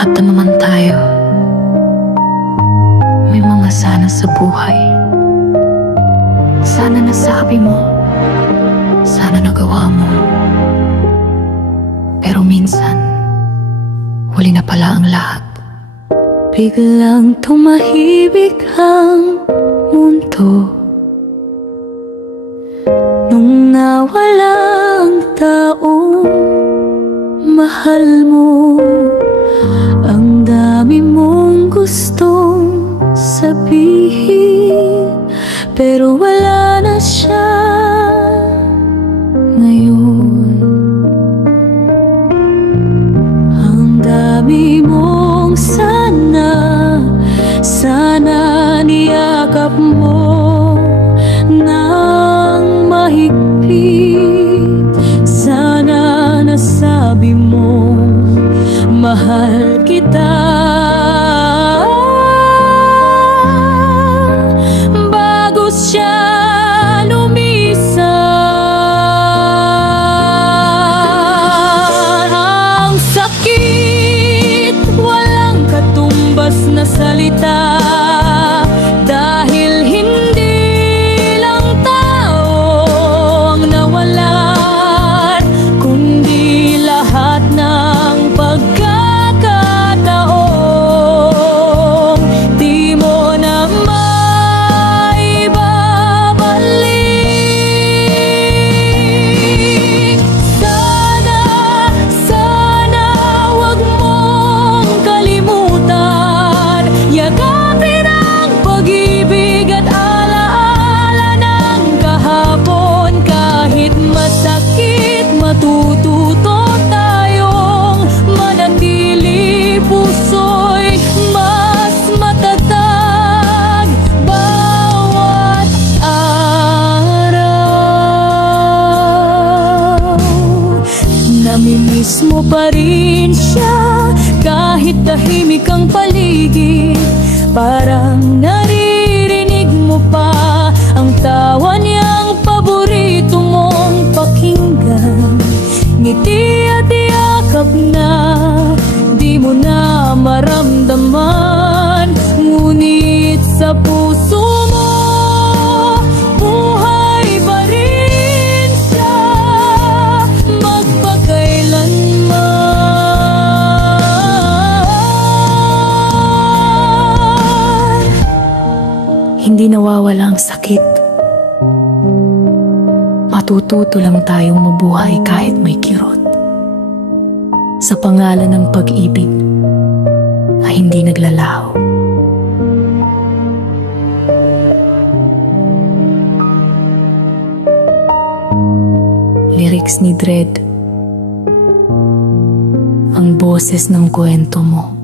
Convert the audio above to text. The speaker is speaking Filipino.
Lahat na naman tayo, may mga sana sa buhay. Sana nasabi mo, sana nagawa mo. Pero minsan, huli na pala ang lahat. Biglang tumahimik ang mundo nung nawala ang taong mahal mo. Ang dami mong gustong sabihin, pero wala na siya ngayon. Ang dami mong sana niyakap mo nang mahigpit. Sana nasabi mo, mahal kita, bago siya lumisan. Ang sakit, walang katumbas na salita, dahil hindi lang tao ang nawalan, kundi lahat ng pagkakataong di mo na maibabalik. Sana wag mong kalimutan, yakapin ang pag-ibig at alaala ng kahapon. Kahit masakit, matututo tayong manatili, puso'y mas matatag bawat araw. Namimiss mo pa rin siya kahit tahimik ang paligid. Parang naririnig mo pa ang tawa niyang paborito mong pakinggan. Ngiti at yakap na di mo na maramdaman, ngunit sa puso mo buhay pa rin siya magpakailanman. Hindi nawawala ang sakit. Matututo lang tayong mabuhay kahit may kirot, sa pangalan ng pag-ibig na hindi naglalaho. Lyrics ni Dred, ang boses ng kwento mo.